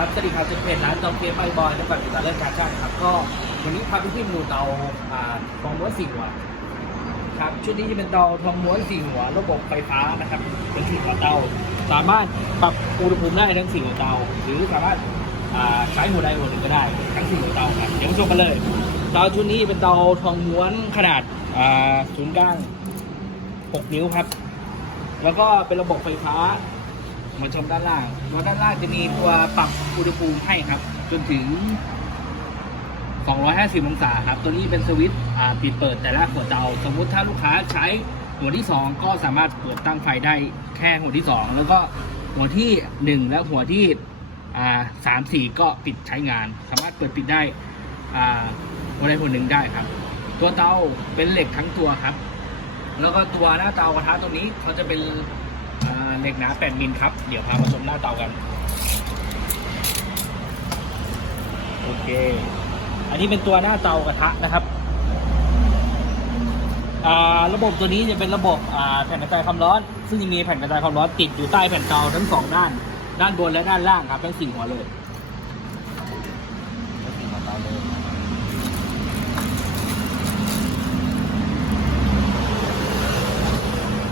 ครับสวัสดีครับจะเพจร้านเตาเฟียบอยบอยและแบบติดตามเรื่องการช่างครับ ก็วันนี้พาไปที่ดูเตาอ่าทองม้วนสี่หัวครับชุดนี้จะเป็นเตาทองม้วนสี่หัว ระบบไฟฟ้านะครับ เป็นสี่หัวเตา สามารถปรับอุณหภูมิได้ทั้งสี่หัวเตา หรือสามารถอ่าใช้หัวใดหัวหนึ่งก็ได้ทั้งสี่หัวเตาครับเดี๋ยวมาชมกันเลยเตาชุดนี้เป็นเตาทองม้วนขนาดอ่าศูนย์กลาง6นิ้วครับ แล้วก็เป็นระบบไฟฟ้า มาชมด้านล่างแล้วด้านล่างจะมีตัวปรับอุณหภูมิให้ครับ จนถึง 250 องศาครับ ตัวนี้เป็นสวิตช์ปิดเปิดแต่ละหัวเตาสมมุติถ้าลูกค้าใช้หัวที่ 2 ก็สามารถเปิดตั้งไฟได้แค่หัวที่ 2 แล้วก็หัวที่ 1 และหัวที่สามสี่ก็ปิดใช้งาน สามารถเปิดปิดได้หัวใดหัวหนึ่งได้ครับ ตัวเตาเป็นเหล็กทั้งตัวครับ แล้วก็ตัวหน้าเตากระทะตรงนี้เขาจะเป็น เหล็กหนา8มิลครับ เดี๋ยวพามาชมหน้าเตากัน โอเค อันนี้เป็นตัวหน้าเตากระทะนะครับอ่าระบบตัวนี้จะเป็นระบบแผ่นกระจายความร้อน ซึ่งจะมีแผ่นกระจายความร้อนติดอยู่ใต้แผ่นเตาทั้งสองด้าน ด้านบนและด้านล่างครับทั้งสี่หัวเลยทั้งหัวเตาเลย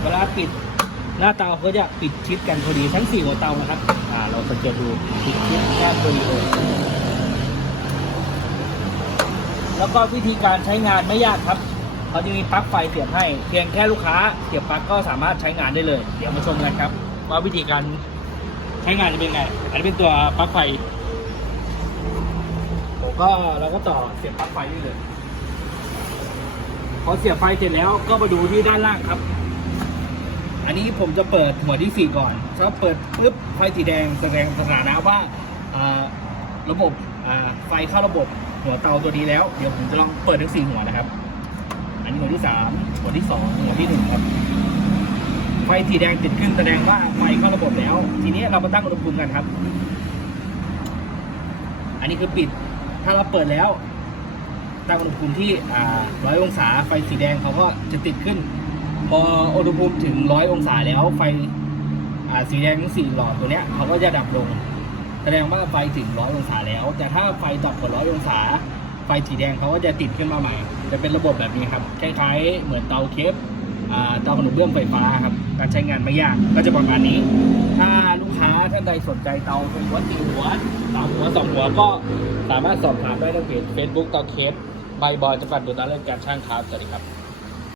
เวลาปิด หน้าเตาเขาจะปิดชิดกันพอดีทั้งสี่หัวเตานะครับ อ่า เราสังเกตดูปิดชิดแค่พอดีเลยแล้วก็วิธีการใช้งานไม่ยากครับเขาจะมีปลั๊กไฟเสียบให้ เพียงแค่ลูกค้าเสียบปลั๊กก็สามารถใช้งานได้เลย เดี๋ยวมาชมกันครับ ว่าวิธีการใช้งานจะเป็นไง อันนี้เป็นตัวปลั๊กไฟผมก็เราก็ต่อเสียบปลั๊กไฟได้เลย พอเสียบไฟเสร็จแล้วก็มาดูที่ด้านล่างครับ อันนี้ผมจะเปิดหัวที่ 4 ก่อน ถ้าเปิดปุ๊บไฟสีแดงแสดงสถานะว่าระบบไฟเข้าระบบหัวเตาตัวนี้แล้ว เดี๋ยวผมจะลองเปิดทั้งสี่หัวนะครับ อันนี้หัวที่ 3 หัวที่ 2 หัวที่ 1 ครับ ไฟสีแดงติดขึ้นแสดงว่าไฟเข้าระบบแล้ว ทีนี้เรามาตั้งอุณหภูมิกันครับ อันนี้คือปิด ถ้าเราเปิดแล้วตั้งอุณหภูมิที่ร้อยองศาไฟสีแดงเขาก็จะติดขึ้น พออุณหภูมิถึงร้อยองศาแล้วไฟสีแดงทั้งสี่หลอดตัวเนี้ยเขาก็จะดับลง แสดงว่าไฟถึงร้อยองศาแล้ว แต่ถ้าไฟต่ำกว่าร้อยองศา ไฟสีแดงเขาก็จะติดขึ้นมาใหม่ จะเป็นระบบแบบนี้ครับคล้ายๆเหมือนเตาเคฟเตาขนมเบื้องไฟฟ้าครับการใช้งานไม่ยากก็จะประมาณนี้ ถ้าลูกค้าท่านใดสนใจเตาหัวตีหัวสามหัวสองหัวก็สามารถสอบถามได้ในเพจ Facebook เตาเคฟใบบอยจะปัดดูตาเรื่องการช่างครับสวัสดีครับ